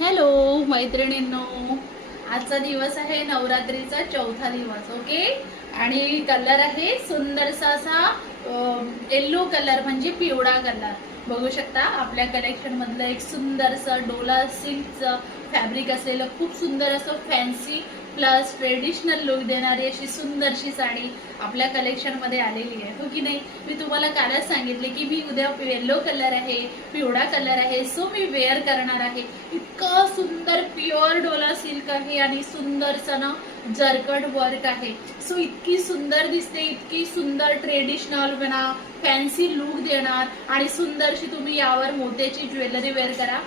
Hello मैत्रिणींनो, आजचा दिवस आहे नवरात्रीचा चौथा दिवस. ओके, आणि कलर आहे सुंदरसा असा येलो कलर, म्हणजे पिवळा कलर. बघू शकता आपल्या कलेक्शन मधलं एक सुंदरसं डोला सिल्कचं फॅब्रिक असलेलं खूप सुंदर असं फॅन्सी प्लस ट्रेडिशनल लुक देणारी अशी सुंदरशी साडी आपल्या कलेक्शन मध्ये आलेली आहे, हो की नाही. मी तुम्हाला कालच सांगितले की मी उद्या येलो कलर आहे, पिवळा कलर आहे, सो मी वेअर करणार आहे. इतकं सुंदर प्युअर डोला सिल्क आहे आणि सुंदरसं ना जरकट वर्क आहे. सो इतकी सुंदर दिसते, इतकी सुंदर ट्रेडिशनल म्हणा फॅन्सी लुक देणार आणि सुंदरशी तुम्ही यावर मोत्याची ज्वेलरी वेअर करा.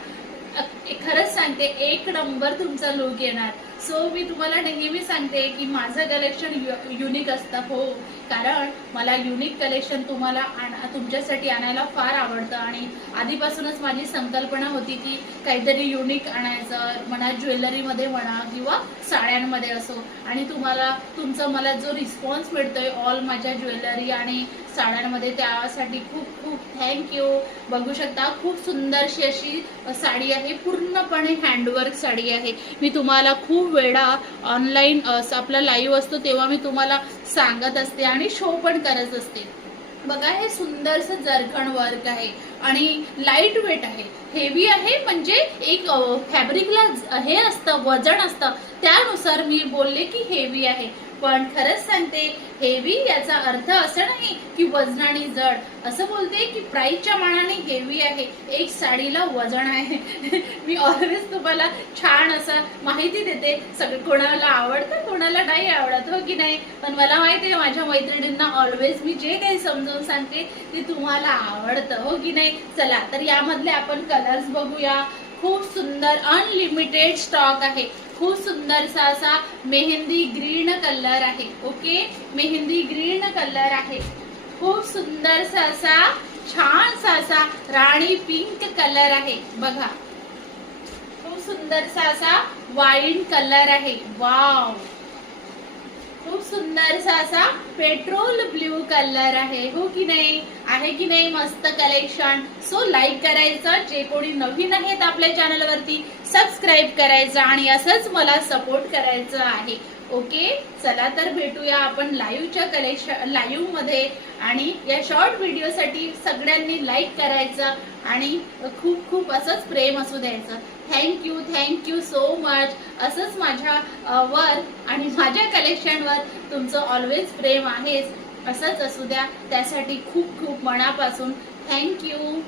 खरंच सांगते, एक नंबर तुमचा लुक येणार. सो मी तुम्हाला नेहमी सांगते की माझं कलेक्शन युनिक असतं. हो, कारण मला युनिक कलेक्शन तुमच्यासाठी आणायला फार आवडतं आणि आधीपासूनच माझी संकल्पना होती की काहीतरी युनिक आणायचं, म्हणा ज्वेलरीमध्ये म्हणा किंवा साड्यांमध्ये असो. आणि तुमचा मला जो रिस्पॉन्स मिळतोय ऑल माझ्या ज्वेलरी आणि साड्यांमध्ये, त्यासाठी खूप खूप थँक्यू. बघू शकता खूप सुंदरशी अशी साडी आहे, पूर्णपणे हँडवर्क साडी आहे. मी तुम्हाला खूप वेळा ऑनलाईन आपला लाईव्ह असतो तेव्हा मी तुम्हाला सांगत असते आणि शो पण करत असते. बघा, हे सुंदरसं जरखण वर्क आहे आणि लाईट वेट आहे, हेवी आहे. म्हणजे एक फॅब्रिकला हे असतं, वजन असतं, त्यानुसार मी बोलले की हेवी आहे. पण खरंच सांगते, हेवी याचा अर्थ असं नाही की वजनाने जड. असं बोलते की प्राइसच्या मानाने हेवी आहे, एक साडीला वजन आहे. मी ऑलवेज तुम्हाला छान असं माहिती देते. सगळं कोणाला आवडतं, कोणाला नाही आवडत, हो की नाही. पण मला माहिती आहे माझ्या मैत्रिणींना ऑलवेज मी जे काही समजावून सांगते ते तुम्हाला आवडतं, हो की नाही. चला तर यामधले आपण कलर्स बघूया. खूप सुंदर अनलिमिटेड स्टॉक आहे. खूप सुंदरसा असा मेहंदी ग्रीन कलर आहे. ओके, मेहंदी ग्रीन कलर आहे. खूप सुंदरसा असा छानसा असा राणी पिंक कलर आहे. बघा, खूप सुंदरसा असा वाईन कलर आहे. वाव, खूप सुंदरसा असा पेट्रोल ब्ल्यू कलर आहे, हो की नाही. आहे की नाही मस्त कलेक्शन. सो लाईक करायचं, जे कोणी नवीन आहेत आपल्या चॅनल वरती सबस्क्राईब करायचं आणि असंच मला सपोर्ट करायचं आहे. ओके, चला तर भेटूया आपण लाईव्ह मध्ये. आणि या शॉर्ट व्हिडिओसाठी सगळ्यांनी लाईक करायचं आणि खूप खूप असंच प्रेम असू द्यायचं. Thank you so much. असंच माझ्या वर आणि माझ्या कलेक्शनवर तुमचं ऑलवेज प्रेम आहेच, असंच असू द्या. त्यासाठी खूप खूप मनापासून थँक्यू.